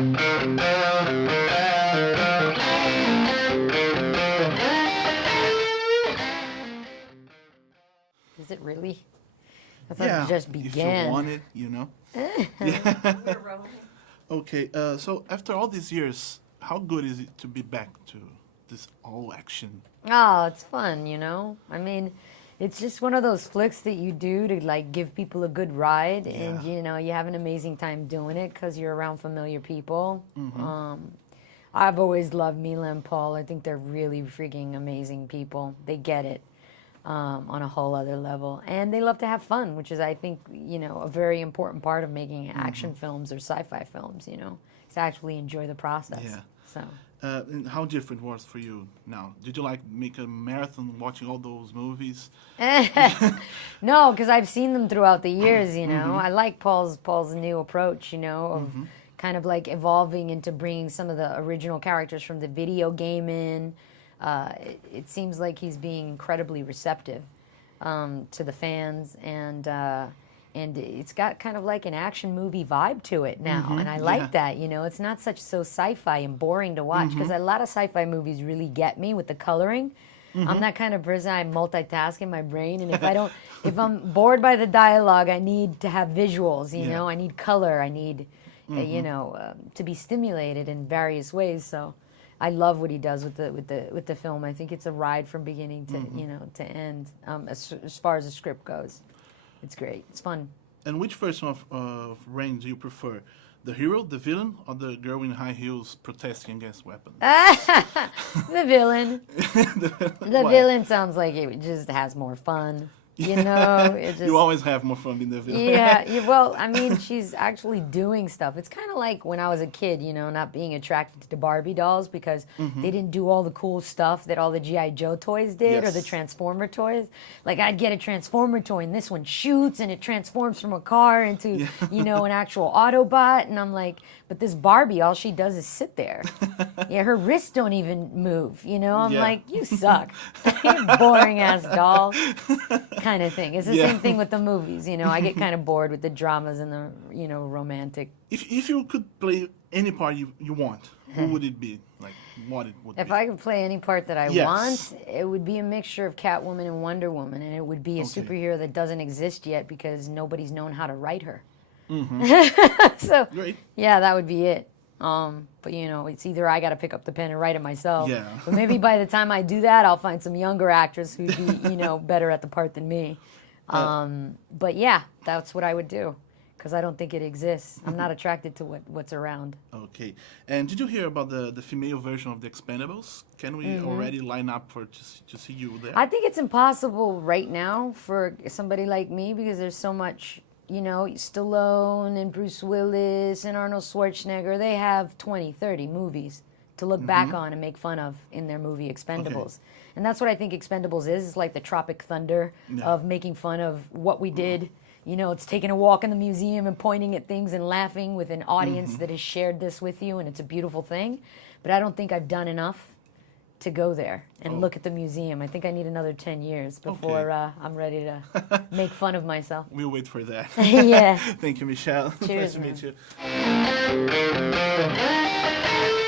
Is it really? I thought it just began. If you want it, you know. Okay, so after all these years, how good is it to be back to this all action? Oh, it's fun, you know? I mean, it's just one of those flicks that you do to, like, give people a good ride. Yeah. And, you know, you have an amazing time doing it because you're around familiar people. I've always loved Milla and Paul. I think they're really freaking amazing people. They get it on a whole other level. And they love to have fun, which is, I think, you know, a very important part of making action films or sci-fi films, you know, is to actually enjoy the process. Yeah. So. And how different was for you now? Did you like make a marathon watching all those movies? No, because I've seen them throughout the years, you know. I like Paul's new approach, you know, of kind of like evolving into bringing some of the original characters from the video game in. It seems like he's being incredibly receptive to the fans, and it's got kind of like an action movie vibe to it now, and I like that, you know. It's not so sci-fi and boring to watch, because a lot of sci-fi movies really get me with the coloring. I'm that kind of person. I multitask in my brain, and if I'm bored by the dialogue, I need to have visuals, you know. I need color. I need, you know, to be stimulated in various ways. So I love what he does with the film. I think it's a ride from beginning to you know, to end. As far as the script goes, it's great. It's fun. And which version of Rain do you prefer? The hero, the villain, or the girl in high heels protesting against weapons? The villain. The villain sounds like it just has more fun. You know, it just, you always have more fun being the villain. Yeah, well, I mean, she's actually doing stuff. It's kind of like when I was a kid, you know, not being attracted to Barbie dolls because they didn't do all the cool stuff that all the G.I. Joe toys did, or the Transformer toys. Like, I'd get a Transformer toy, and this one shoots, and it transforms from a car into, you know, an actual Autobot. And I'm like, but this Barbie, all she does is sit there. Yeah, her wrists don't even move, you know? I'm like, you suck. You boring-ass doll. Kind of thing. It's the same thing with the movies, you know. I get kind of bored with the dramas and the, you know, romantic. If you could play any part you want, who would it be? Like, what it would be? If I could play any part that I want, it would be a mixture of Catwoman and Wonder Woman, and it would be a superhero that doesn't exist yet because nobody's known how to write her. So, yeah, that would be it. But, you know, it's either I got to pick up the pen and write it myself. Yeah. But maybe by the time I do that, I'll find some younger actress who'd be, you know, better at the part than me. But, yeah, that's what I would do, because I don't think it exists. I'm not attracted to what's around. Okay. And did you hear about the female version of the Expendables? Can we already line up to see you there? I think it's impossible right now for somebody like me, because there's so much... You know, Stallone and Bruce Willis and Arnold Schwarzenegger, they have 20, 30 movies to look back on and make fun of in their movie Expendables. And that's what I think Expendables is. It's like the Tropic Thunder of making fun of what we did. You know, it's taking a walk in the museum and pointing at things and laughing with an audience that has shared this with you, and it's a beautiful thing. But I don't think I've done enough to go there and look at the museum. I think I need another 10 years before I'm ready to make fun of myself. We'll wait for that. Yeah. Thank you, Michelle. Cheers, Nice to meet you.